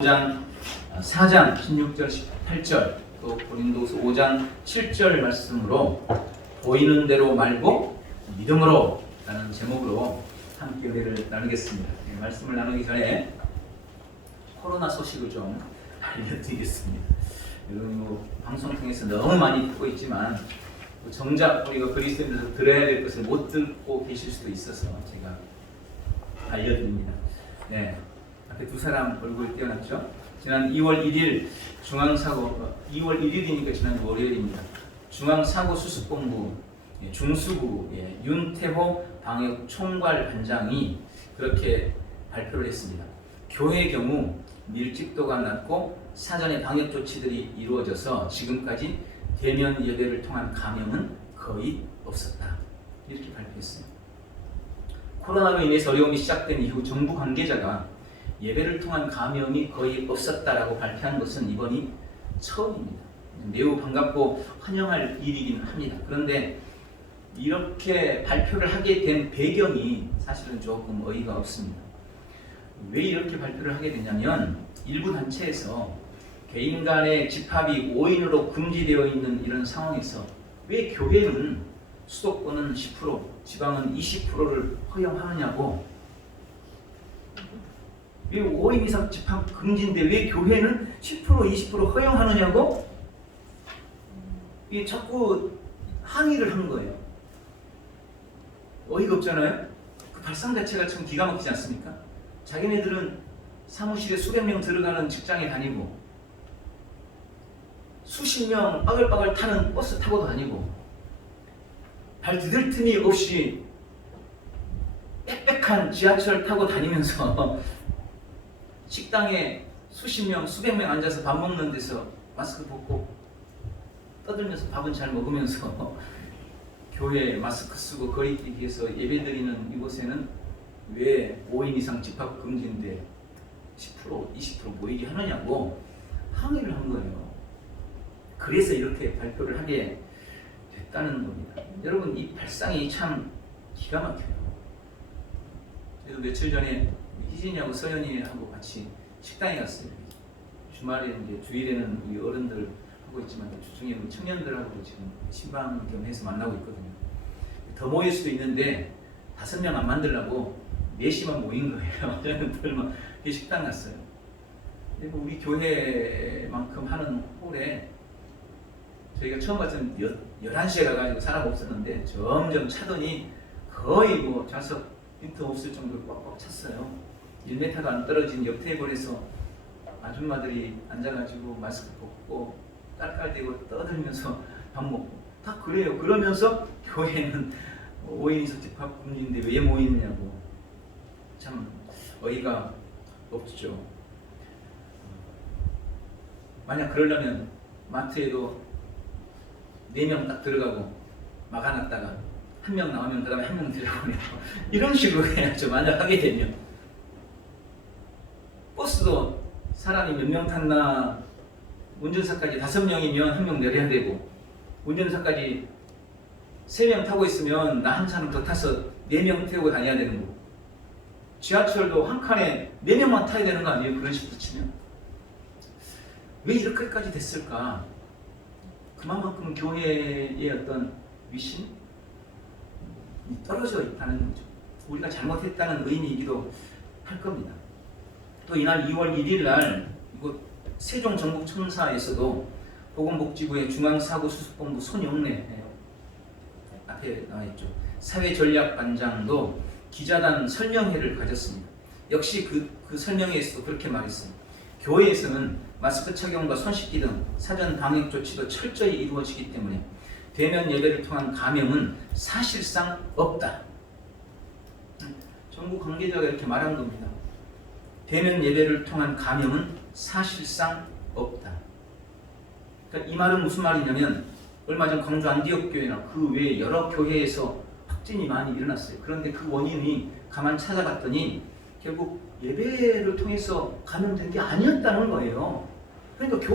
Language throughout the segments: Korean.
5장 4장 16절 18절 또 고린도서 5장 7절 말씀으로 보이는 대로 말고 믿음으로 라는 제목으로 함께 은혜를 나누겠습니다. 말씀을 나누기 전에 코로나 소식을 좀 알려드리겠습니다. 여러분 방송 통해서 너무 많이 듣고 있지만 정작 우리가 그리스도인들에서 들어야 될 것을 못 듣고 계실 수도 있어서 제가 알려드립니다. 네. 앞에 두 사람 얼굴 띄어놨죠? 지난 2월 1일 중앙사고 2월 1일이니까 지난 월요일입니다. 중앙사고 수습본부 중수부 윤태호 방역총괄반장이 그렇게 발표를 했습니다. 교회의 경우 밀집도가 낮고 사전에 방역 조치들이 이루어져서 지금까지 대면 예배를 통한 감염은 거의 없었다. 이렇게 발표했습니다. 코로나로 인해서 어려움이 시작된 이후 정부 관계자가 예배를 통한 감염이 거의 없었다라고 발표한 것은 이번이 처음입니다. 매우 반갑고 환영할 일이긴 합니다. 그런데 이렇게 발표를 하게 된 배경이 사실은 조금 어이가 없습니다. 왜 이렇게 발표를 하게 되냐면 일부 단체에서 개인 간의 집합이 5인으로 금지되어 있는 이런 상황에서 왜 교회는 수도권은 10%, 지방은 20%를 허용하느냐고, 왜 5인 이상 집합 금지인데 왜 교회는 10%, 20% 허용하느냐고 자꾸 항의를 한 거예요. 어이가 없잖아요? 그 발상 자체가 참 기가 막히지 않습니까? 자기네들은 사무실에 수백 명 들어가는 직장에 다니고 수십 명 빠글빠글 타는 버스 타고 다니고 발 디딜 틈이 없이 빽빽한 지하철 타고 다니면서 식당에 수십 명, 수백 명 앉아서 밥 먹는 데서 마스크 벗고 떠들면서 밥은 잘 먹으면서 교회에 마스크 쓰고 거리두기에서 예배드리는 이곳에는 왜 5인 이상 집합 금지인데 10%, 20% 모이게 하느냐고 항의를 한 거예요. 그래서 이렇게 발표를 하게 됐다는 겁니다. 여러분 이 발상이 참 기가 막혀요. 저도 며칠 전에 희진이하고 서연이하고 같이 식당에 갔어요. 주말에 이제 주일에는 우리 어른들 하고 있지만 주중에 청년들하고도 지금 신방 겸해서 만나고 있거든요. 더 모일 수도 있는데 5명 안 만들려고 4시만 모인 거예요. 저희들만 식당 갔어요. 근데 우리 교회만큼 하는 홀에 저희가 처음 봤을 때 11시에 가가지고 사람 없었는데 점점 차더니 거의 좌석 빈트 없을 정도로 꽉꽉 찼어요. 1m도 안 떨어진 옆 테이블에서 아줌마들이 앉아가지고 마스크 벗고 깔깔대고 떠들면서 밥 먹고 다 그래요. 그러면서 교회는 5인 이상 집합 금지인데 왜 모이느냐고 참 어이가 없죠. 만약 그러려면 마트에도 4명 딱 들어가고 막아놨다가 1명 나오면 그 다음에 1명 들여보내고 이런 식으로 해야죠. 만약 하게 되면. 버스도 사람이 몇 명 탔나, 운전사까지 5명이면 1명 내려야 되고 운전사까지 3명 타고 있으면 나 한 차는 더 타서 4명 태우고 다녀야 되는 거고 지하철도 한 칸에 4명만 타야 되는 거 아니에요? 그런 식으로 치면. 왜 이렇게까지 됐을까? 그만큼 교회의 어떤 위신? 떨어져 있다는 거죠. 우리가 잘못했다는 의미이기도 할 겁니다. 또 이날 2월 1일 날 이곳 세종전국청사에서도 보건복지부의 중앙사고수습본부 손영래 앞에 나와있죠. 사회전략반장도 기자단 설명회를 가졌습니다. 역시 그 설명회에서도 그렇게 말했어요. 교회에서는 마스크 착용과 손 씻기 등 사전 방역 조치도 철저히 이루어지기 때문에 대면 예배를 통한 감염은 사실상 없다. 정부 관계자가 이렇게 말한 겁니다. 대면 예배를 통한 감염은 사실상 없다. 그러니까 이 말은 무슨 말이냐면 얼마 전 광주 안디옥교회나 그 외 여러 교회에서 확진이 많이 일어났어요. 그런데 그 원인이 가만 찾아봤더니 결국 예배를 통해서 감염된 게 아니었다는 거예요. 그러니까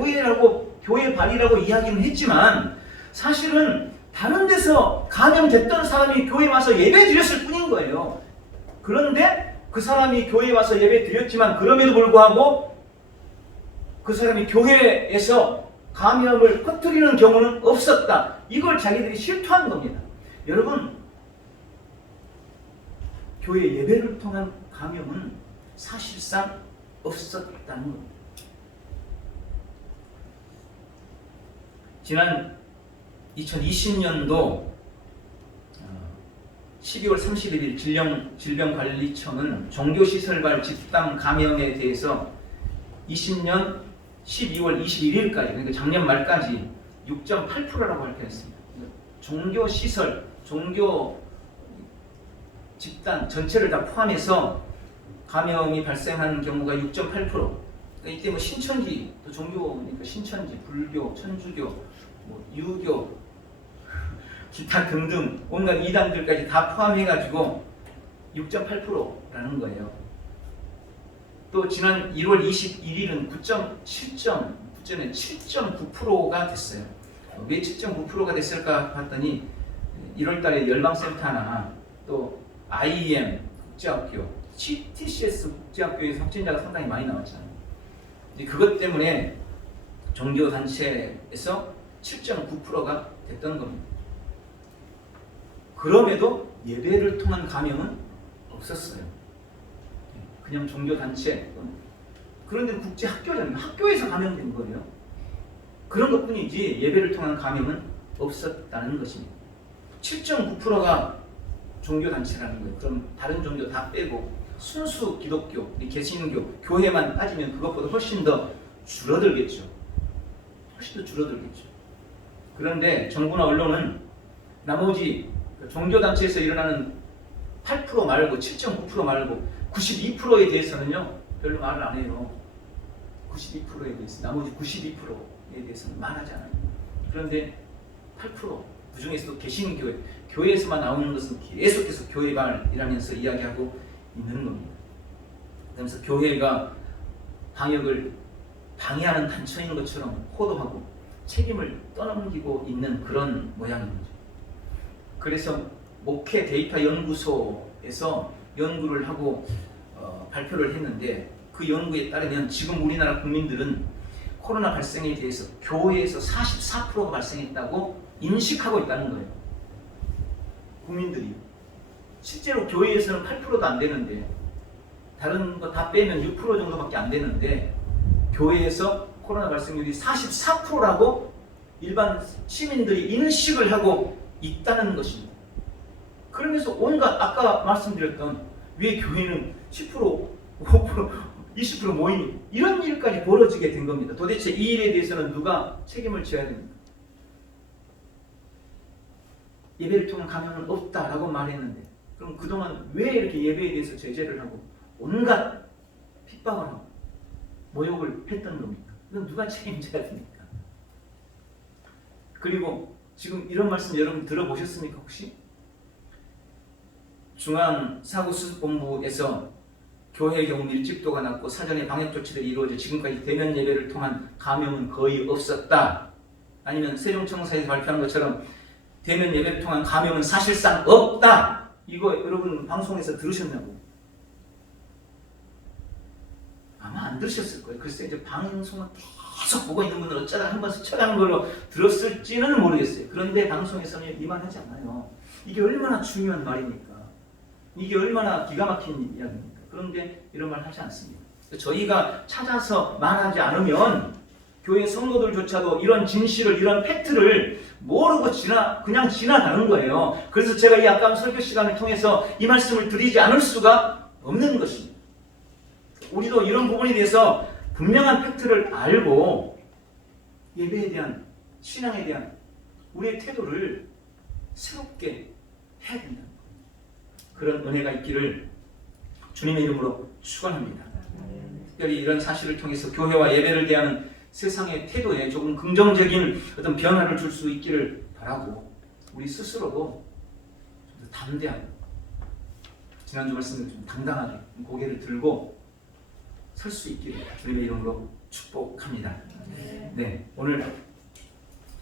교회 발이라고 이야기는 했지만 사실은 다른 데서 감염됐던 사람이 교회에 와서 예배 드렸을 뿐인 거예요. 그런데 그 사람이 교회에 와서 예배 드렸지만 그럼에도 불구하고 그 사람이 교회에서 감염을 퍼뜨리는 경우는 없었다. 이걸 자기들이 실토한 겁니다. 여러분, 교회 예배를 통한 감염은 사실상 없었다는 겁니다. 지난 2020년도 12월 31일 질병관리청은 종교시설발 집단 감염에 대해서 20년 12월 21일까지, 그러니까 작년 말까지 6.8%라고 발표했습니다. 종교시설, 종교 집단 전체를 다 포함해서 감염이 발생한 경우가 6.8%. 그러니까 이때 뭐 신천지, 또 종교니까 신천지, 불교, 천주교, 뭐 유교, 기타 등등 온갖 이단들까지 다 포함해가지고 6.8%라는 거예요. 또 지난 1월 21일은 7.9%가 됐어요. 왜 7.9%가 됐을까 봤더니 1월달에 열방센터나 또 IEM 국제학교, TCS 국제학교에서 확진자가 상당히 많이 나왔잖아요. 이제 그것 때문에 종교단체에서 7.9%가 됐던 겁니다. 그럼에도 예배를 통한 감염은 없었어요. 그냥 종교단체, 그런데 국제학교잖아요. 학교에서 감염된 거예요. 그런 것뿐이지 예배를 통한 감염은 없었다는 것입니다. 7.9%가 종교단체라는 거예요. 그럼 다른 종교 다 빼고 순수 기독교, 개신교, 교회만 따지면 그것보다 훨씬 더 줄어들겠죠. 훨씬 더 줄어들겠죠. 그런데 정부나 언론은 나머지 종교단체에서 일어나는 8% 말고 7.9% 말고 92%에 대해서는요 별로 말을 안 해요. 92%에 대해서, 나머지 92%에 대해서는 말하지 않아요. 그런데 8%, 그 중에서도 개신교회, 교회에서만 나오는 것은 계속해서 교회발이라면서 이야기하고 있는 겁니다. 그러면서 교회가 방역을 방해하는 단체인 것처럼 호도하고 책임을 떠넘기고 있는 그런 모양입니다. 그래서 목회 데이터 연구소에서 연구를 하고 발표를 했는데, 그 연구에 따르면 지금 우리나라 국민들은 코로나 발생에 대해서 교회에서 44%가 발생했다고 인식하고 있다는 거예요. 국민들이. 실제로 교회에서는 8%도 안 되는데, 다른 거 다 빼면 6% 정도밖에 안 되는데 교회에서 코로나 발생률이 44%라고 일반 시민들이 인식을 하고 있다는 것입니다. 그러면서 온갖 아까 말씀드렸던 왜 교회는 10%, 5%, 20% 모이니 이런 일까지 벌어지게 된 겁니다. 도대체 이 일에 대해서는 누가 책임을 져야 됩니까? 예배를 통한 감염은 없다라고 말했는데, 그럼 그동안 왜 이렇게 예배에 대해서 제재를 하고 온갖 핍박을 하고 모욕을 했던 겁니까? 이건 누가 책임져야 됩니까? 그리고 지금 이런 말씀 여러분 들어보셨습니까 혹시? 중앙사고수습본부에서 교회의 경우 밀집도가 낮고 사전에 방역 조치들이 이루어져 지금까지 대면 예배를 통한 감염은 거의 없었다. 아니면 세종청사에서 발표한 것처럼 대면 예배를 통한 감염은 사실상 없다. 이거 여러분 방송에서 들으셨냐고? 아마 안 들으셨을 거예요. 글쎄 이제 방송을 계속 보고 있는 분들 어쩌다 한 번 스쳐가는 걸로 들었을지는 모르겠어요. 그런데 방송에서는 이만하지 않아요. 이게 얼마나 중요한 말입니까? 이게 얼마나 기가 막힌 이야기입니까? 그런데 이런 말 하지 않습니다. 저희가 찾아서 말하지 않으면 교회 성도들조차도 이런 진실을, 이런 팩트를 모르고 그냥 지나가는 거예요. 그래서 제가 이 아까운 설교 시간을 통해서 이 말씀을 드리지 않을 수가 없는 것입니다. 우리도 이런 부분에 대해서 분명한 팩트를 알고 예배에 대한, 신앙에 대한 우리의 태도를 새롭게 해야 된다. 그런 은혜가 있기를 주님의 이름으로 축원합니다. 특별히 이런 사실을 통해서 교회와 예배를 대하는 세상의 태도에 조금 긍정적인 어떤 변화를 줄 수 있기를 바라고, 우리 스스로도 좀 더 담대하고 지난주 말씀대로 좀 당당하게 고개를 들고 설 수 있기를 주님의 이름으로 축복합니다. 네, 오늘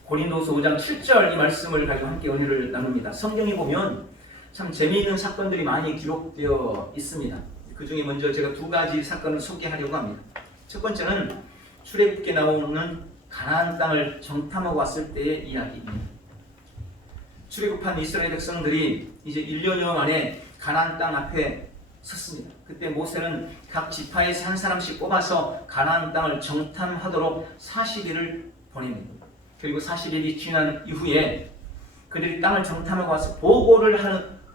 고린도서 5장 7절 이 말씀을 가지고 함께 은혜를 나눕니다. 성경에 보면 참 재미있는 사건들이 많이 기록되어 있습니다. 그 중에 먼저 제가 두 가지 사건을 소개하려고 합니다. 첫 번째는 출애굽기에 나오는 가나안 땅을 정탐하고 왔을 때의 이야기입니다. 출애굽한 이스라엘 백성들이 이제 1년여 만에 가나안 땅 앞에 섰습니다. 그때 모세는 각 지파에서 한 사람씩 뽑아서 가나안 땅을 정탐하도록 40일을 보냅니다. 그리고 40일이 지난 이후에 그들이 땅을 정탐하고 와서 보고를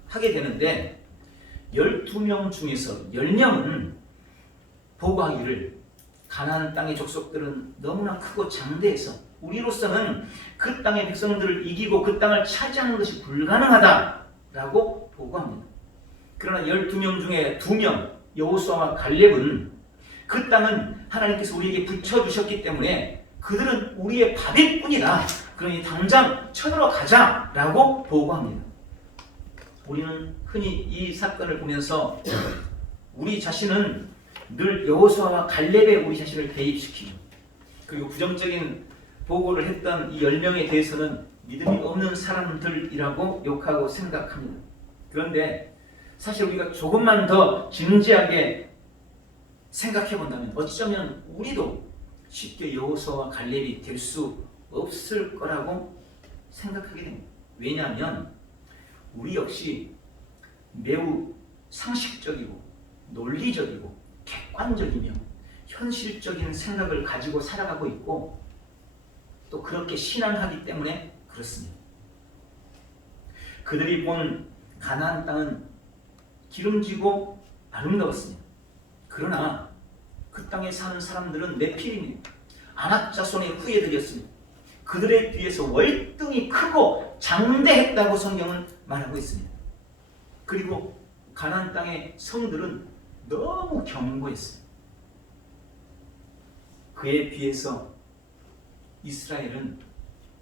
하게 되는데 12명 중에서 10명은 보고하기를 가나안 땅의 족속들은 너무나 크고 장대해서 우리로서는 그 땅의 백성들을 이기고 그 땅을 차지하는 것이 불가능하다라고 보고합니다. 그러나 12명 중에 2명 여호수아와 갈렙은 그 땅은 하나님께서 우리에게 붙여주셨기 때문에 그들은 우리의 밥일 뿐이다. 그러니 당장 쳐들어 가자라고 보고합니다. 우리는 흔히 이 사건을 보면서 우리 자신은 늘 여호수아와 갈렙에 우리 자신을 대입시키고 그리고 부정적인 보고를 했던 이 10명에 대해서는 믿음이 없는 사람들이라고 욕하고 생각합니다. 그런데 사실 우리가 조금만 더 진지하게 생각해 본다면 어쩌면 우리도 쉽게 여호수아와 갈렙이 될 수 없을 거라고 생각하게 됩니다. 왜냐하면 우리 역시 매우 상식적이고 논리적이고 객관적이며 현실적인 생각을 가지고 살아가고 있고 또 그렇게 신앙하기 때문에 그렇습니다. 그들이 본 가나안 땅은 기름지고 아름다웠습니다. 그러나 그 땅에 사는 사람들은 네피림입니다. 아낙 자손의 후예들이었습니다. 그들에 비해서 월등히 크고 장대했다고 성경은 말하고 있습니다. 그리고 가나안 땅의 성들은 너무 견고했어요. 그에 비해서 이스라엘은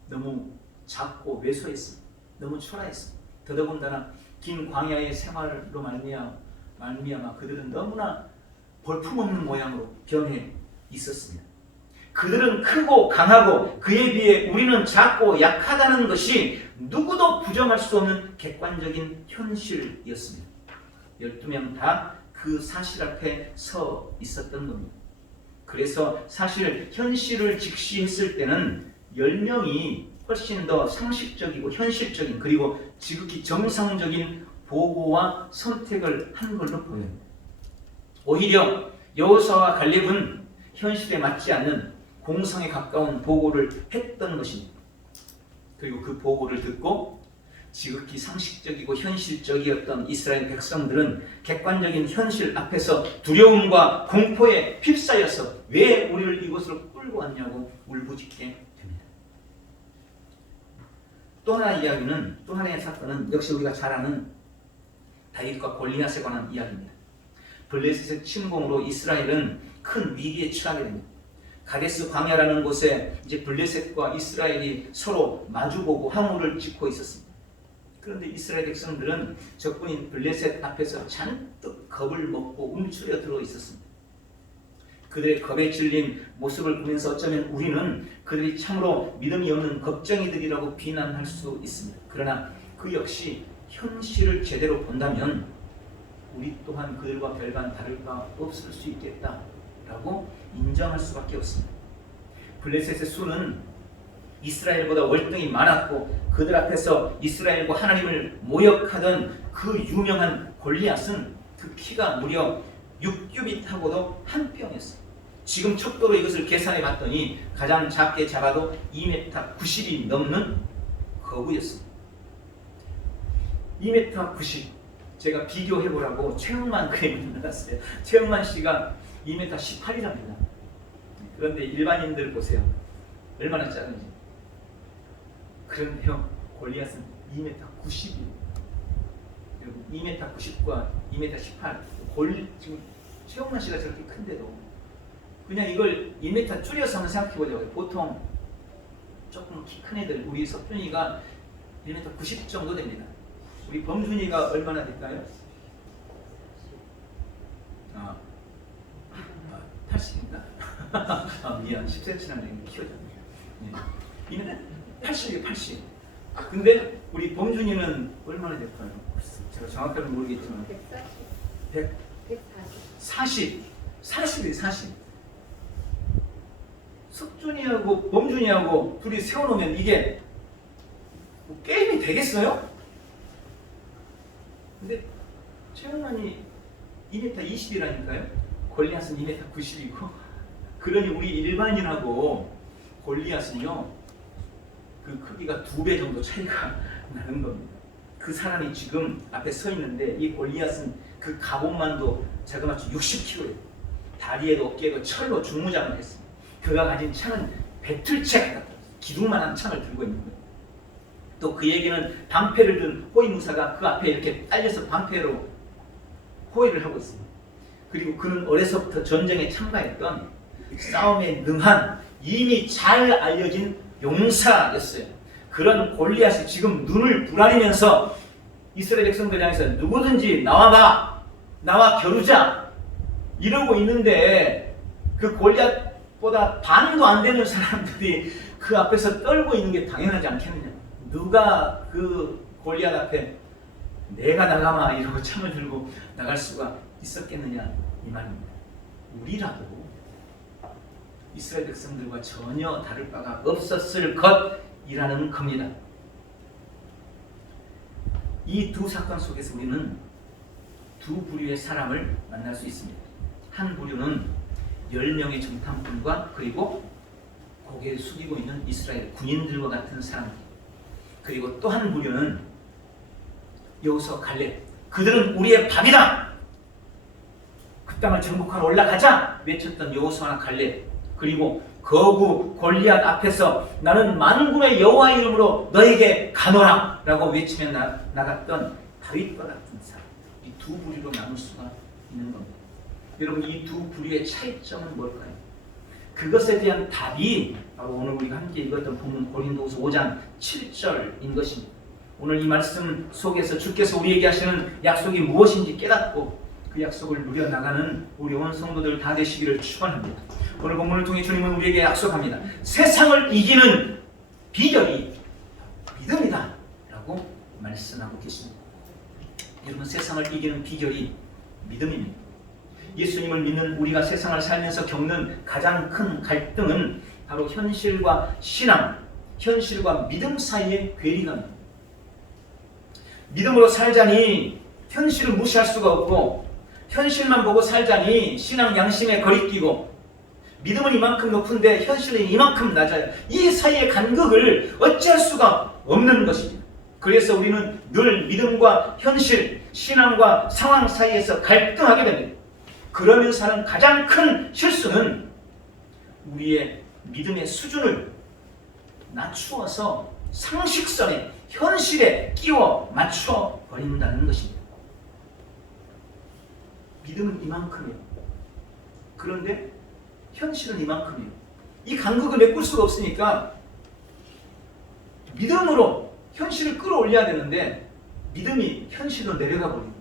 너무 작고 왜소했습니다. 너무 초라했습니다. 더더군다나 긴 광야의 생활로 말미암아 그들은 너무나 볼품없는 모양으로 변해 있었습니다. 그들은 크고 강하고 그에 비해 우리는 작고 약하다는 것이 누구도 부정할 수 없는 객관적인 현실이었습니다. 12명 다 그 사실 앞에 서 있었던 겁니다. 그래서 사실 현실을 직시했을 때는 10명이 훨씬 더 상식적이고 현실적인 그리고 지극히 정상적인 보고와 선택을 한 걸로 보입니다. 오히려 여호수아와 갈렙은 현실에 맞지 않는 공상에 가까운 보고를 했던 것입니다. 그리고 그 보고를 듣고 지극히 상식적이고 현실적이었던 이스라엘 백성들은 객관적인 현실 앞에서 두려움과 공포에 휩싸여서 왜 우리를 이곳으로 끌고 왔냐고 울부짖게 됩니다. 또 하나의 사건은 역시 우리가 잘 아는 다윗과 골리앗에 관한 이야기입니다. 블레셋의 침공으로 이스라엘은 큰 위기에 처하게 됩니다. 가데스 광야라는 곳에 이제 블레셋과 이스라엘이 서로 마주보고 항우를 짓고 있었습니다. 그런데 이스라엘 백성들은 적군인 블레셋 앞에서 잔뜩 겁을 먹고 움츠려 들어 있었습니다. 그들의 겁에 질린 모습을 보면서 어쩌면 우리는 그들이 참으로 믿음이 없는 겁쟁이들이라고 비난할 수 있습니다. 그러나 그 역시 현실을 제대로 본다면 우리 또한 그들과 별반 다를 바 없을 수 있겠다라고 인정할 수밖에 없습니다. 블레셋의 수는 이스라엘보다 월등히 많았고 그들 앞에서 이스라엘과 하나님을 모욕하던 그 유명한 골리앗은 그 키가 무려 6규빗하고도 한 뼘이었어요. 지금 척도로 이것을 계산해 봤더니 가장 작게 잡아도 2m 90이 넘는 거구였습니다. 2m 90. 제가 비교해 보라고 최영만 그림을 나갔어요. 최영만 씨가 2m 18이랍니다. 그런데 일반인들 보세요. 얼마나 작은지. 그런데요, 골리앗은 2m 90이에요. 2m 90과 2m 18. 지금 최영만 씨가 저렇게 큰데도 그냥 이걸 2m 줄여서 한번 생각해 보자고요. 보통 조금 키 큰 애들, 우리 석준이가 1m 90 정도 됩니다. 우리 범준이가 얼마나 될까요? 80인가? 미안, 10cm나 되는 게 키워졌네요. 네. 2m 80이에요, 80. 근데 우리 범준이는 얼마나 될까요? 제가 정확하게 모르겠지만 140. 40. 40이에요, 40. 석준이하고 범준이하고 둘이 세워놓으면 이게 뭐 게임이 되겠어요? 근데 최영만이 2m 20이라니까요. 골리앗은 2m 90이고 그러니 우리 일반인하고 골리앗은요 그 크기가 2배 정도 차이가 나는 겁니다. 그 사람이 지금 앞에 서 있는데 이 골리앗은 그 갑옷만도 자그마치 60kg예요. 다리에도 어깨에도 철로 중무장을 했습니다. 그가 가진 창은 배틀채 같다. 기둥만한 창을 들고 있는 거예요. 또 그 얘기는 방패를 든 호위무사가 그 앞에 이렇게 딸려서 방패로 호위를 하고 있습니다. 그리고 그는 어려서부터 전쟁에 참가했던 싸움에 능한 이미 잘 알려진 용사였어요. 그런 골리앗이 지금 눈을 부라리면서 이스라엘 백성들 향해서 누구든지 나와봐, 나와 겨루자 이러고 있는데 그 골리앗보다 반도 안 되는 사람들이 그 앞에서 떨고 있는 게 당연하지 않겠느냐. 누가 그 골리앗 앞에 내가 나가마 이러고 창을 들고 나갈 수가 있었겠느냐 이 말입니다. 우리라도 이스라엘 백성들과 전혀 다를 바가 없었을 것이라는 겁니다. 이 두 사건 속에서 우리는 두 부류의 사람을 만날 수 있습니다. 한 부류는 10명의 정탐꾼과 그리고 고개를 숙이고 있는 이스라엘 군인들과 같은 사람들, 그리고 또 한 부류는 여호수아 갈렙, 그들은 우리의 밥이다, 그 땅을 정복하러 올라가자 외쳤던 여호수아나 갈렙, 그리고 거구 골리앗 앞에서 나는 만군의 여호와 이름으로 너에게 가노라 라고 외치며 나갔던 다윗과 같은 사람, 이 두 부류로 나눌 수가 있는 겁니다. 여러분, 이 두 부류의 차이점은 뭘까요? 그것에 대한 답이 바로 오늘 우리가 함께 읽었던 본문 고린도후서 5장 7절인 것입니다. 오늘 이 말씀 속에서 주께서 우리에게 하시는 약속이 무엇인지 깨닫고 그 약속을 누려나가는 우리 온 성도들 다 되시기를 축원합니다. 오늘 본문을 통해 주님은 우리에게 약속합니다. 세상을 이기는 비결이 믿음이다 라고 말씀하고 계십니다. 여러분, 세상을 이기는 비결이 믿음입니다. 예수님을 믿는 우리가 세상을 살면서 겪는 가장 큰 갈등은 바로 현실과 신앙, 현실과 믿음 사이의 괴리감입니다. 믿음으로 살자니 현실을 무시할 수가 없고, 현실만 보고 살자니 신앙 양심에 거리끼고, 믿음은 이만큼 높은데 현실은 이만큼 낮아요. 이 사이의 간극을 어찌할 수가 없는 것입니다. 그래서 우리는 늘 믿음과 현실, 신앙과 상황 사이에서 갈등하게 됩니다. 그러면서 하는 가장 큰 실수는 우리의 믿음의 수준을 낮추어서 상식선에, 현실에 끼워 맞춰 버린다는 것입니다. 믿음은 이만큼이에요. 그런데 현실은 이만큼이에요. 이 간극을 메꿀 수가 없으니까 믿음으로 현실을 끌어올려야 되는데 믿음이 현실로 내려가 버립니다.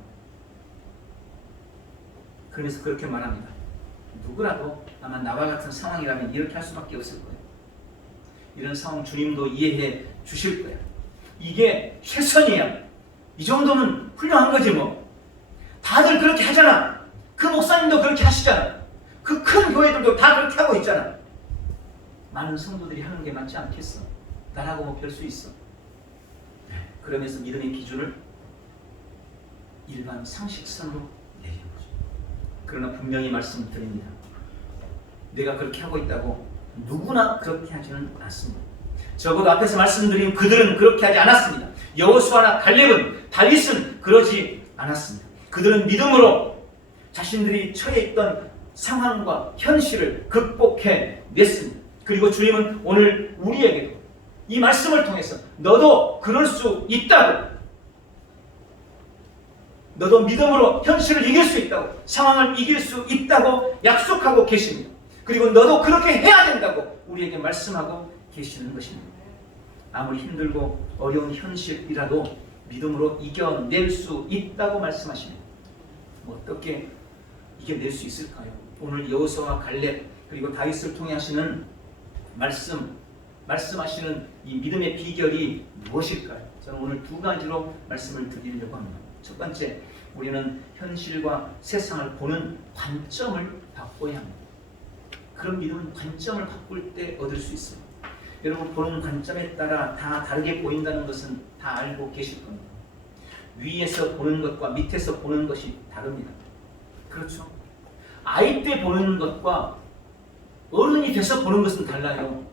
그래서 그렇게 말합니다. 누구라도 아마 나와 같은 상황이라면 이렇게 할 수밖에 없을 거예요. 이런 상황 주님도 이해해 주실 거예요. 이게 최선이야. 이 정도면 훌륭한 거지 뭐. 다들 그렇게 하잖아. 그 목사님도 그렇게 하시잖아. 그 큰 교회들도 다 그렇게 하고 있잖아. 많은 성도들이 하는 게 맞지 않겠어? 나라고 뭐 별 수 있어. 그러면서 믿음의 기준을 일반 상식선으로 내리는 거죠. 그러나 분명히 말씀드립니다. 내가 그렇게 하고 있다고 누구나 그렇게 하지는 않습니다. 적어도 앞에서 말씀드린 그들은 그렇게 하지 않았습니다. 여호수아나 갈렙은, 다윗은 그러지 않았습니다. 그들은 믿음으로 자신들이 처해 있던 상황과 현실을 극복해 냈습니다. 그리고 주님은 오늘 우리에게도 이 말씀을 통해서 너도 그럴 수 있다고, 너도 믿음으로 현실을 이길 수 있다고, 상황을 이길 수 있다고 약속하고 계십니다. 그리고 너도 그렇게 해야 된다고 우리에게 말씀하고 계시는 것입니다. 아무리 힘들고 어려운 현실이라도 믿음으로 이겨낼 수 있다고 말씀하십니다. 어떻게 이겨낼 수 있을까요? 오늘 여호수아와 갈렙 그리고 다윗을 통해 하시는 말씀하시는 이 믿음의 비결이 무엇일까요? 저는 오늘 두 가지로 말씀을 드리려고 합니다. 첫 번째, 우리는 현실과 세상을 보는 관점을 바꿔야 합니다. 그런 믿음은 관점을 바꿀 때 얻을 수 있어요. 여러분, 보는 관점에 따라 다 다르게 보인다는 것은 다 알고 계실 겁니다. 위에서 보는 것과 밑에서 보는 것이 다릅니다. 그렇죠? 아이 때 보는 것과 어른이 돼서 보는 것은 달라요.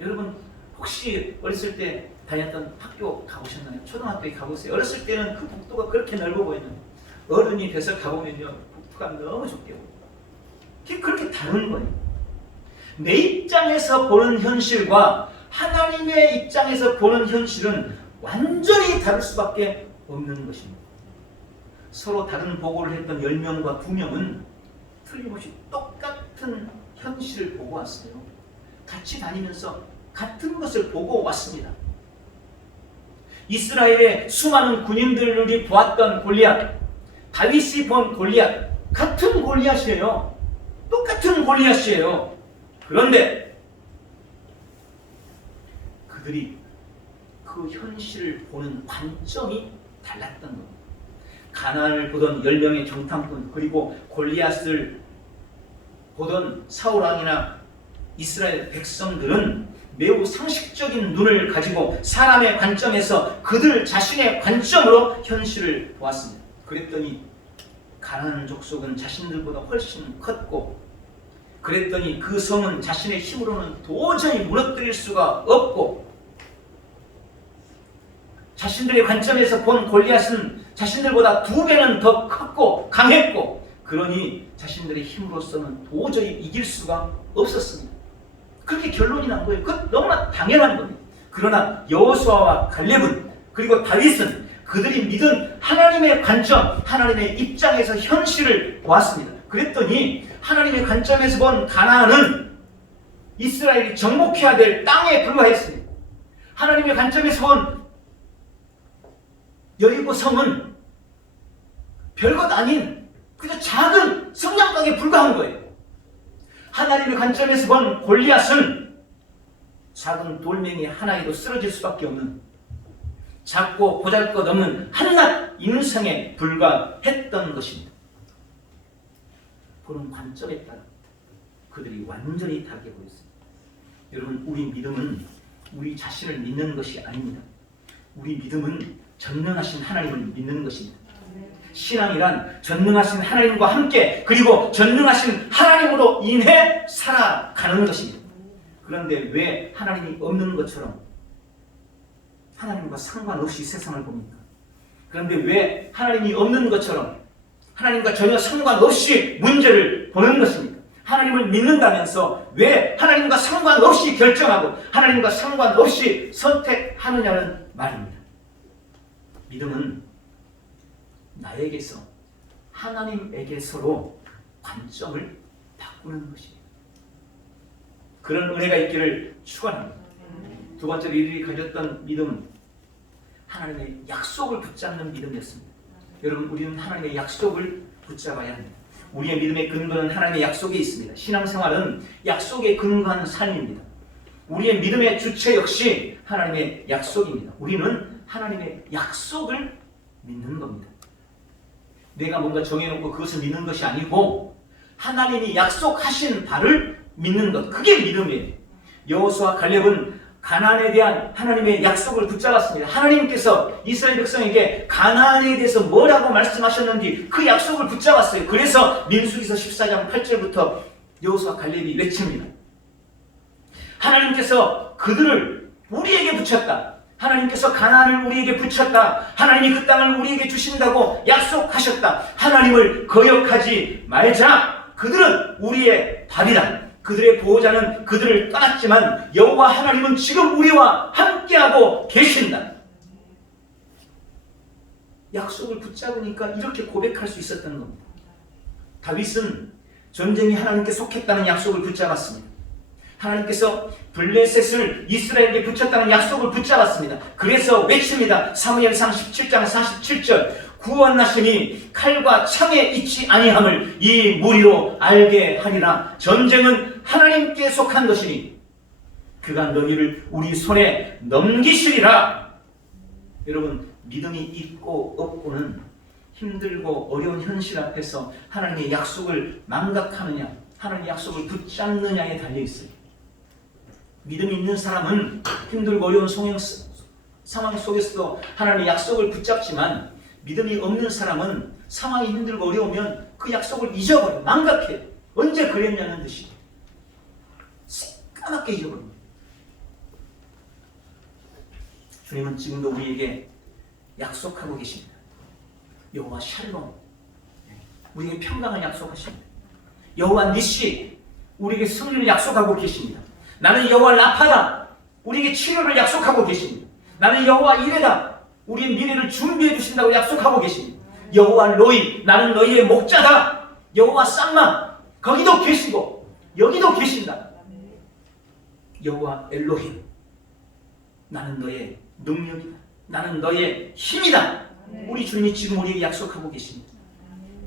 여러분, 혹시 어렸을 때 다녔던 학교 가보셨나요? 초등학교에 가보세요. 어렸을 때는 그 복도가 그렇게 넓어 보였는데 어른이 돼서 가보면요, 복도가 너무 좁게 보여요. 그게 그렇게 다른 거예요. 내 입장에서 보는 현실과 하나님의 입장에서 보는 현실은 완전히 다를 수밖에 없는 것입니다. 서로 다른 보고를 했던 10명과 2명은 틀림없이 똑같은 현실을 보고 왔어요. 같이 다니면서 같은 것을 보고 왔습니다. 이스라엘의 수많은 군인들이 보았던 골리앗, 다윗이 본 골리앗, 같은 골리앗이에요. 똑같은 골리앗이에요. 그런데 그들이 그 현실을 보는 관점이 달랐던 겁니다. 가나안을 보던 10명의 정탐꾼, 그리고 골리앗을 보던 사울왕이나 이스라엘 백성들은 매우 상식적인 눈을 가지고 사람의 관점에서 그들 자신의 관점으로 현실을 보았습니다. 그랬더니 가나안 족속은 자신들보다 훨씬 컸고, 그랬더니 그 성은 자신의 힘으로는 도저히 무너뜨릴 수가 없고, 자신들의 관점에서 본 골리앗은 자신들보다 2배는 더 컸고 강했고, 그러니 자신들의 힘으로서는 도저히 이길 수가 없었습니다. 그렇게 결론이 난 거예요. 그건 너무나 당연한 겁니다. 그러나 여호수아와 갈렙은, 그리고 다윗은 그들이 믿은 하나님의 관점, 하나님의 입장에서 현실을 보았습니다. 그랬더니 하나님의 관점에서 본 가나안은 이스라엘이 정복해야 될 땅에 불과했습니다. 하나님의 관점에서 본 여리고 성은 별것 아닌 그저 작은 성냥강에 불과한 거예요. 하나님의 관점에서 본 골리앗은 작은 돌멩이 하나에도 쓰러질 수밖에 없는, 작고 보잘것없는 한낱 인생에 불과했던 것입니다. 보는 관점에 따라 그들이 완전히 다르게 보였습니다. 여러분, 우리 믿음은 우리 자신을 믿는 것이 아닙니다. 우리 믿음은 전능하신 하나님을 믿는 것입니다. 신앙이란 전능하신 하나님과 함께, 그리고 전능하신 하나님으로 인해 살아가는 것입니다. 그런데 왜 하나님이 없는 것처럼 하나님과 상관없이 세상을 봅니까? 그런데 왜 하나님이 없는 것처럼 하나님과 전혀 상관없이 문제를 보는 것입니까? 하나님을 믿는다면서 왜 하나님과 상관없이 결정하고 하나님과 상관없이 선택하느냐는 말입니다. 믿음은 나에게서 하나님에게서로 관점을 바꾸는 것입니다. 그런 은혜가 있기를 축원합니다. 두 번째로 이들이 가졌던 믿음은 하나님의 약속을 붙잡는 믿음이었습니다. 여러분, 우리는 하나님의 약속을 붙잡아야 합니다. 우리의 믿음의 근거는 하나님의 약속에 있습니다. 신앙생활은 약속에 근거한 삶입니다. 우리의 믿음의 주체 역시 하나님의 약속입니다. 우리는 하나님의 약속을 믿는 겁니다. 내가 뭔가 정해놓고 그것을 믿는 것이 아니고 하나님이 약속하신 바를 믿는 것, 그게 믿음이에요. 여호수아와 갈렙은 가나안에 대한 하나님의 약속을 붙잡았습니다. 하나님께서 이스라엘 백성에게 가나안에 대해서 뭐라고 말씀하셨는지 그 약속을 붙잡았어요. 그래서 민수기서 14장 8절부터 여호수아와 갈렙이 외칩니다. 하나님께서 그들을 우리에게 붙였다. 하나님께서 가나안을 우리에게 붙였다. 하나님이 그 땅을 우리에게 주신다고 약속하셨다. 하나님을 거역하지 말자. 그들은 우리의 밥이다. 그들의 보호자는 그들을 떠났지만 여호와 하나님은 지금 우리와 함께하고 계신다. 약속을 붙잡으니까 이렇게 고백할 수 있었던 겁니다. 다윗은 전쟁이 하나님께 속했다는 약속을 붙잡았습니다. 하나님께서 블레셋을 이스라엘에게 붙였다는 약속을 붙잡았습니다. 그래서 외칩니다. 사무엘상 17장 47절, 구원하심이 칼과 창에 있지 아니함을 이 무리로 알게 하리라. 전쟁은 하나님께 속한 것이니 그가 너희를 우리 손에 넘기시리라. 여러분, 믿음이 있고 없고는 힘들고 어려운 현실 앞에서 하나님의 약속을 망각하느냐 하나님의 약속을 붙잡느냐에 달려있어요. 믿음이 있는 사람은 힘들고 어려운 상황 속에서도 하나님의 약속을 붙잡지만, 믿음이 없는 사람은 상황이 힘들고 어려우면 그 약속을 잊어버려, 망각해. 언제 그랬냐는 듯이 새까맣게 잊어버립니다. 주님은 지금도 우리에게 약속하고 계십니다. 여호와 샬롬, 우리에게 평강을 약속하십니다. 여호와 니시, 우리에게 승리를 약속하고 계십니다. 나는 여호와 라파다, 우리에게 치료를 약속하고 계십니다. 나는 여호와 이레다, 우리의 미래를 준비해 주신다고 약속하고 계십니다. 여호와 로이, 나는 너희의 목자다. 여호와 쌈마, 거기도 계시고 여기도 계신다. 여호와 엘로힘, 나는 너의 능력이다. 나는 너의 힘이다. 우리 주님이 지금 우리에게 약속하고 계십니다.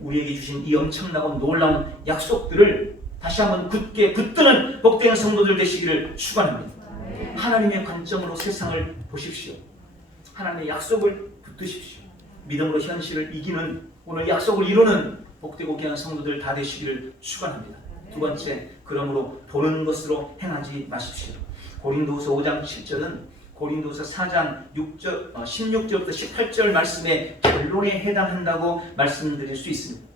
우리에게 주신 이 엄청나고 놀라운 약속들을 다시 한번 굳게 붙드는 복된 성도들 되시기를 축원합니다. 하나님의 관점으로 세상을 보십시오. 하나님의 약속을 붙드십시오. 믿음으로 현실을 이기는, 오늘 약속을 이루는 복되고 귀한 성도들 다 되시기를 축원합니다. 두 번째, 그러므로 보는 것으로 행하지 마십시오. 고린도후서 5장 7절은 고린도후서 4장 16절부터 18절 말씀의 결론에 해당한다고 말씀드릴 수 있습니다.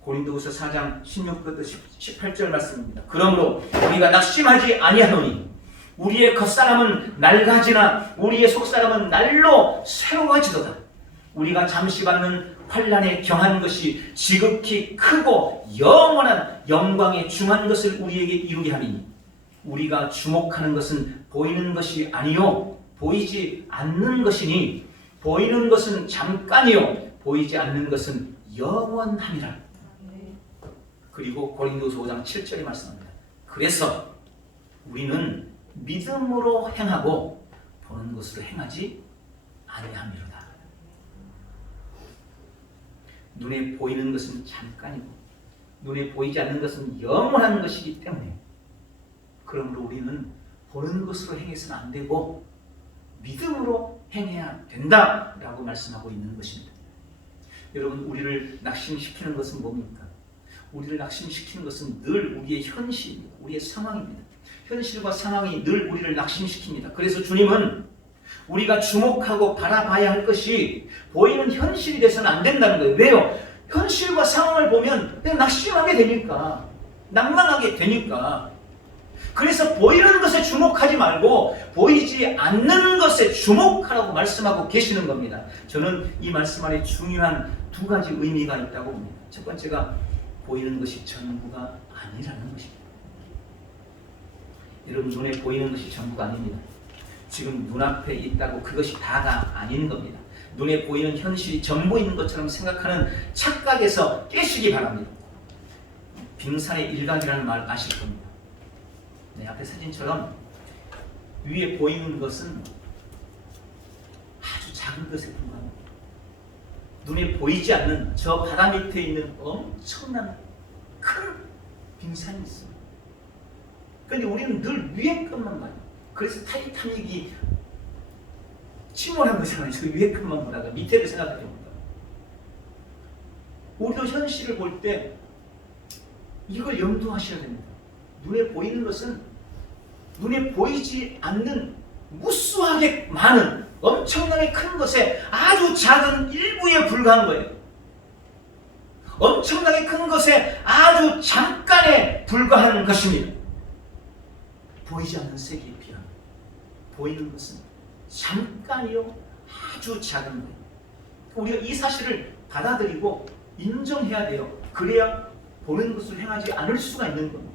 고린도후서 4장 16절부터 18절 말씀입니다. 그러므로 우리가 낙심하지 아니하노니 우리의 겉사람은 낡아지나 우리의 속사람은 날로 새로워지도다. 우리가 잠시 받는 환난에 경한 것이 지극히 크고 영원한 영광에 중한 것을 우리에게 이루게 하리니 우리가 주목하는 것은 보이는 것이 아니요 보이지 않는 것이니 보이는 것은 잠깐이요 보이지 않는 것은 영원함이라. 그리고 고린도후서 5장 7절에 말씀합니다. 그래서 우리는 믿음으로 행하고 보는 것으로 행하지 아니함이로다. 눈에 보이는 것은 잠깐이고 눈에 보이지 않는 것은 영원한 것이기 때문에, 그러므로 우리는 보는 것으로 행해서는 안 되고 믿음으로 행해야 된다라고 말씀하고 있는 것입니다. 여러분, 우리를 낙심시키는 것은 뭡니까? 우리를 낙심시키는 것은 늘 우리의 현실입니다. 우리의 상황입니다. 현실과 상황이 늘 우리를 낙심시킵니다. 그래서 주님은 우리가 주목하고 바라봐야 할 것이 보이는 현실이 돼서는 안 된다는 거예요. 왜요? 현실과 상황을 보면 그냥 낙심하게 되니까, 낭만하게 되니까. 그래서 보이는 것에 주목하지 말고 보이지 않는 것에 주목하라고 말씀하고 계시는 겁니다. 저는 이 말씀 안에 중요한 두 가지 의미가 있다고 봅니다. 첫 번째가 보이는 것이 전부가 아니라는 것입니다. 여러분, 눈에 보이는 것이 전부가 아닙니다. 지금 눈앞에 있다고 그것이 다가 아닌 겁니다. 눈에 보이는 현실이 전부인 것처럼 생각하는 착각에서 깨시기 바랍니다. 빙산의 일각이라는 말 아실 겁니다. 네, 앞에 사진처럼 위에 보이는 것은 아주 작은 것에 불과합니다. 눈에 보이지 않는 저 바다 밑에 있는 엄청난 큰 빙산이 있습니다. 그런데 우리는 늘 위에 것만 봐요. 그래서 타이타닉이 침몰한 것이잖아요. 그 위에 것만 보다가 밑에를 생각하지 못하고. 우리도 현실을 볼 때 이걸 염두하셔야 됩니다. 눈에 보이는 것은 눈에 보이지 않는 무수하게 많은 엄청나게 큰 것에 아주 작은 일부에 불과한 거예요. 엄청나게 큰 것에 아주 잠깐에 불과한 것입니다. 보이지 않는 세계에 비하면 보이는 것은 잠깐이요 아주 작은 거예요. 우리가 이 사실을 받아들이고 인정해야 돼요. 그래야 보는 것을 행하지 않을 수가 있는 겁니다.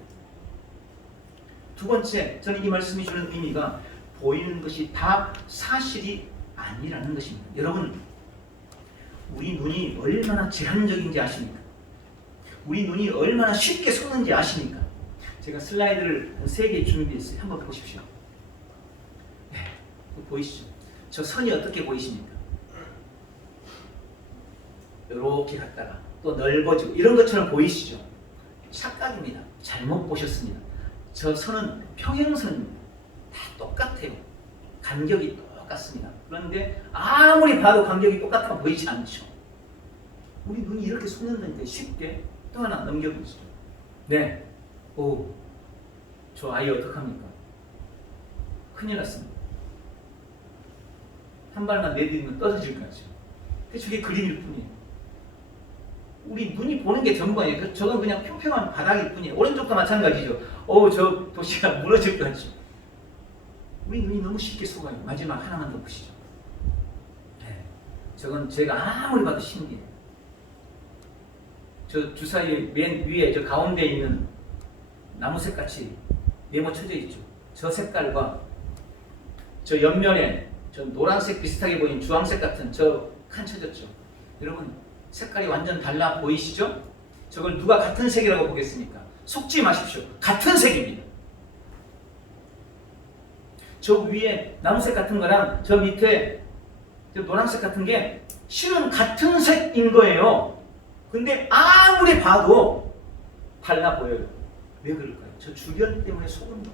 두 번째, 저는 이 말씀이 주는 의미가 보이는 것이 다 사실이 아니라는 것입니다. 여러분, 우리 눈이 얼마나 제한적인지 아십니까? 우리 눈이 얼마나 쉽게 속는지 아십니까? 제가 슬라이드를 3개 준비했어요. 한번 보십시오. 네, 보이시죠? 저 선이 어떻게 보이십니까? 이렇게 갔다가 또 넓어지고 이런 것처럼 보이시죠? 착각입니다. 잘못 보셨습니다. 저 선은 평행선입니다. 다 똑같아요. 간격이 똑같습니다. 그런데 아무리 봐도 간격이 똑같아 보이지 않죠. 우리 눈이 이렇게 속는다니까 쉽게. 또 하나 넘겨보시죠. 네, 오, 저 아이 어떡합니까? 큰일 났습니다. 한 발만 내딛으면 떨어질 거죠. 저게 그림일 뿐이에요. 우리 눈이 보는 게 전부예요. 저건 그냥 평평한 바닥일 뿐이에요. 오른쪽도 마찬가지죠. 저 도시가 무너질 것 같죠. 우리 눈이 너무 쉽게 속아요. 마지막 하나만 더 보시죠. 네. 저건 제가 아무리 봐도 신기해요. 저 주사위 맨 위에 저 가운데 있는 나무색 같이 네모쳐져 있죠. 저 색깔과 저 옆면에 저 노란색 비슷하게 보이는 주황색 같은 저 칸 쳐졌죠. 여러분 색깔이 완전 달라 보이시죠? 저걸 누가 같은 색이라고 보겠습니까? 속지 마십시오. 같은 색입니다. 저 위에 나무색 같은 거랑 저 밑에 저 노란색 같은 게 실은 같은 색인 거예요. 근데 아무리 봐도 달라 보여요. 왜 그럴까요? 저 주변 때문에 속은 겁니다.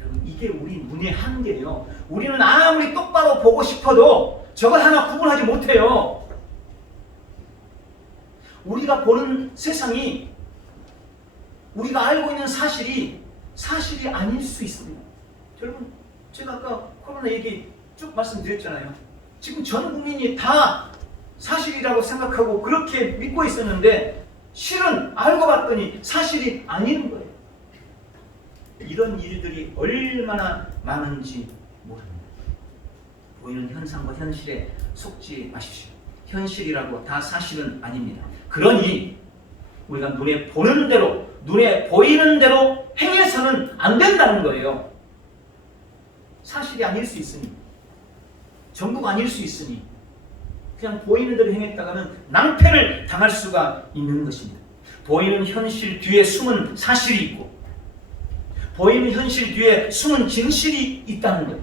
여러분 이게 우리 눈의 한계예요. 우리는 아무리 똑바로 보고 싶어도 저걸 하나 구분하지 못해요. 우리가 보는 세상이 우리가 알고 있는 사실이 아닐 수 있습니다. 여러분 제가 아까 코로나 얘기 쭉 말씀드렸잖아요. 지금 전 국민이 다 사실이라고 생각하고 그렇게 믿고 있었는데 실은 알고 봤더니 사실이 아닌 거예요. 이런 일들이 얼마나 많은지 모릅니다. 보이는 현상과 현실에 속지 마십시오. 현실이라고 다 사실은 아닙니다. 그러니 우리가 눈에 보는 대로, 눈에 보이는 대로 행해서는 안 된다는 거예요. 사실이 아닐 수 있으니, 전부가 아닐 수 있으니 그냥 보이는 대로 행했다가는 낭패를 당할 수가 있는 것입니다. 보이는 현실 뒤에 숨은 사실이 있고 보이는 현실 뒤에 숨은 진실이 있다는 거예요.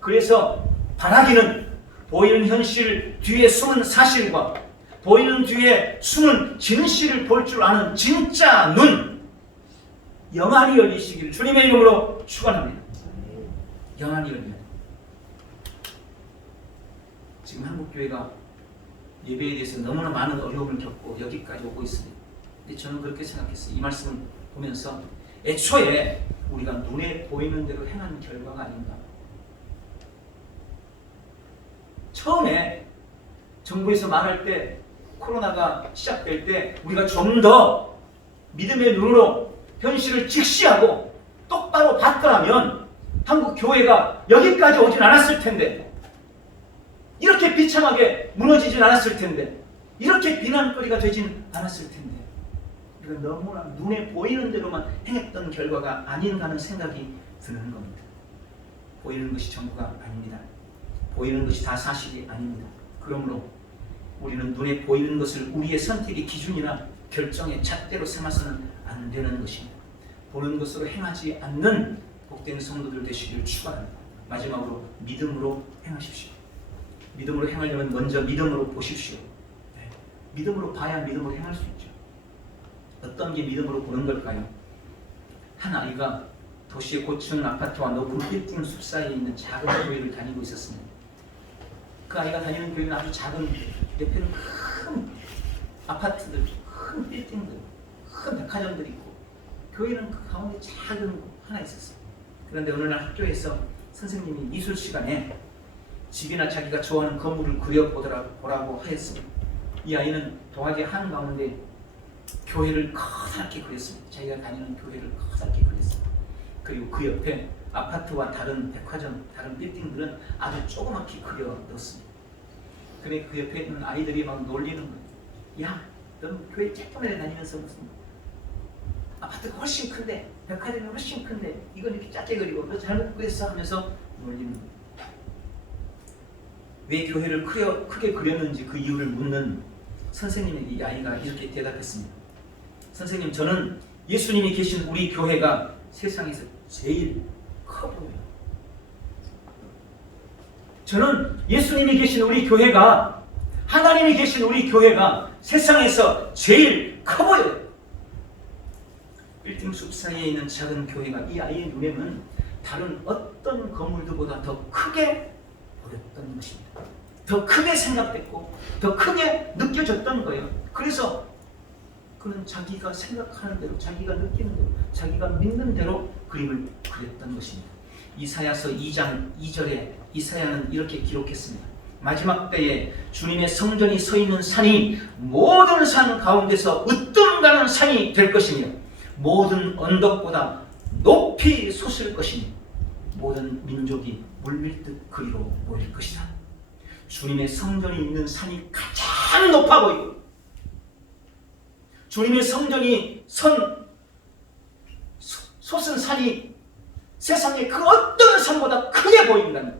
그래서 바라기는 보이는 현실 뒤에 숨은 사실과 보이는 뒤에 숨은 진실을 볼 줄 아는 진짜 눈, 영안이 열리시기를 주님의 이름으로 축원합니다. 영안이 열립니다. 지금 한국교회가 예배에 대해서 너무나 많은 어려움을 겪고 여기까지 오고 있습니다. 근데 저는 그렇게 생각했어요. 이 말씀을 보면서 애초에 우리가 눈에 보이는 대로 행한 결과가 아닌가. 처음에 정부에서 말할 때 코로나가 시작될 때 우리가 좀 더 믿음의 눈으로 현실을 직시하고 똑바로 봤더라면 한국 교회가 여기까지 오진 않았을 텐데, 이렇게 비참하게 무너지진 않았을 텐데, 이렇게 비난거리가 되진 않았을 텐데, 우리가 너무나 눈에 보이는 대로만 행했던 결과가 아닌가 하는 생각이 드는 겁니다. 보이는 것이 전부가 아닙니다. 보이는 것이 다 사실이 아닙니다. 그러므로 우리는 눈에 보이는 것을 우리의 선택의 기준이나 결정의 잣대로 삼아서는 안 되는 것입니다. 보는 것으로 행하지 않는 복된 성도들 되시기를 축원합니다. 마지막으로 믿음으로 행하십시오. 믿음으로 행하려면 먼저 믿음으로 보십시오. 네. 믿음으로 봐야 믿음으로 행할 수 있죠. 어떤 게 믿음으로 보는 걸까요? 한 아이가 도시의 고층 아파트와 높은 빌딩 숲 사이에 있는 작은 교회를 다니고 있었습니다. 그 아이가 다니는 교회는 아주 작은, 옆에는 큰 아파트들, 큰 빌딩들, 큰 백화점들이 있고 교회는 그 가운데 작은 곳 하나 있었어요. 그런데 어느 날 학교에서 선생님이 미술 시간에 집이나 자기가 좋아하는 건물을 그려보라고 하였습니다. 이 아이는 동아리 한가운데 교회를 커다랗게 그렸습니다. 자기가 다니는 교회를 커다랗게 그렸습니다. 그리고 그 옆에 아파트와 다른 백화점, 다른 빌딩들은 아주 조그맣게 그려 넣었습니다. 그래 그 옆에 있는 아이들이 막 놀리는 거예요. 야, 넌 교회 쬐끄만해 다니면서 무슨 아파트가 훨씬 큰데, 백화점이 훨씬 큰데 이건 이렇게 작게 그리고 너 잘못 그렸어 하면서 놀리는 거예요. 왜 교회를 크게 그렸는지 그 이유를 묻는 선생님에게 이 아이가 이렇게 대답했습니다. 선생님, 저는 예수님이 계신 우리 교회가 세상에서 제일 커 보여요. 저는 예수님이 계신 우리 교회가, 하나님이 계신 우리 교회가 세상에서 제일 커 보여요. 빌딩 숲 사이에 있는 작은 교회가 이 아이의 눈에는 다른 어떤 건물들보다 더 크게 보였던 것입니다. 더 크게 생각됐고 더 크게 느껴졌던 거예요. 그래서 그는 자기가 생각하는 대로, 자기가 느끼는 대로, 자기가 믿는 대로 그림을 그렸던 것입니다. 이사야서 2장 2절에 이사야는 이렇게 기록했습니다. 마지막 때에 주님의 성전이 서 있는 산이 모든 산 가운데서 으뜸 가는 산이 될 것이며 모든 언덕보다 높이 솟을 것이니 모든 민족이 물밀듯 그리로 모일 것이다. 주님의 성전이 있는 산이 가장 높아 보이고 주님의 성전이 솟은 산이 세상의 그 어떤 산보다 크게 보인다는 것.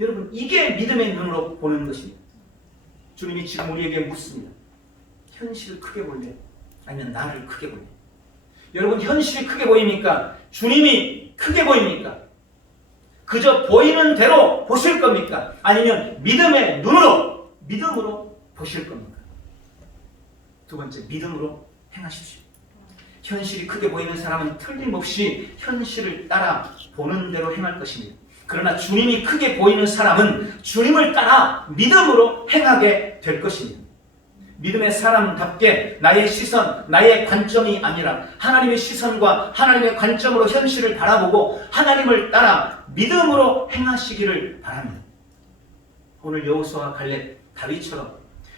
여러분, 이게 믿음의 눈으로 보는 것입니다. 주님이 지금 우리에게 묻습니다. 현실을 크게 볼래? 아니면 나를 크게 볼래? 여러분, 현실이 크게 보입니까? 주님이 크게 보입니까? 그저 보이는 대로 보실 겁니까? 아니면 믿음의 눈으로, 믿음으로 보실 겁니까? 두 번째, 믿음으로 행하십시오. 현실이 크게 보이는 사람은 틀림없이 현실을 따라 보는 대로 행할 것입니다. 그러나 주님이 크게 보이는 사람은 주님을 따라 믿음으로 행하게 될 것입니다. 믿음의 사람답게 나의 시선, 나의 관점이 아니라 하나님의 시선과 하나님의 관점으로 현실을 바라보고 하나님을 따라 믿음으로 행하시기를 바랍니다. 오늘 여호수아와 갈렙, 다윗처럼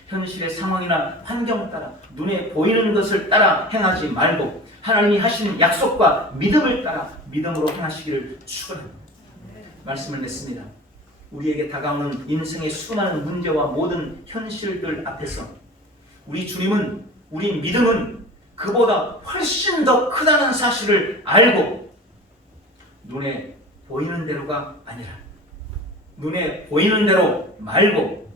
현실의 상황이나 환경을 따라 눈에 보이는 것을 따라 행하지 말고 하나님이 하시는 약속과 믿음을 따라 믿음으로 행하시기를 축원합니다. 말씀을 맺습니다. 우리에게 다가오는 인생의 수많은 문제와 모든 현실들 앞에서 우리 주님은, 우리 믿음은 그보다 훨씬 더 크다는 사실을 알고 눈에 보이는 대로가 아니라 눈에 보이는 대로 말고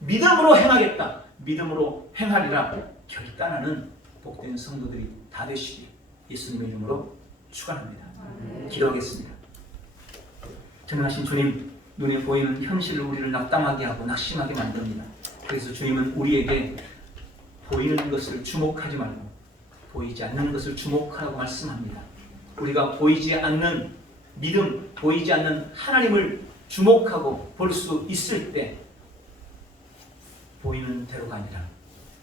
믿음으로 행하겠다, 믿음으로 행하리라 결단하는 복된 성도들이 다 되시길 예수님의 이름으로 축원합니다. 기도하겠습니다. 전능하신 주님, 눈에 보이는 현실로 우리를 낙담하게 하고 낙심하게 만듭니다. 그래서 주님은 우리에게 보이는 것을 주목하지 말고 보이지 않는 것을 주목하라고 말씀합니다. 우리가 보이지 않는 믿음, 보이지 않는 하나님을 주목하고 볼 수 있을 때 보이는 대로가 아니라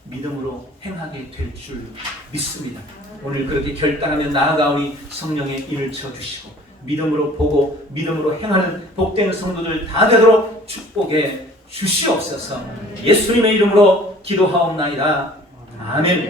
믿음으로 행하게 될 줄 믿습니다. 오늘 그렇게 결단하며 나아가오니 성령의 인을 쳐주시고 믿음으로 보고 믿음으로 행하는 복된 성도들 다 되도록 축복해 주시옵소서. 예수님의 이름으로 기도하옵나이다. 아멘.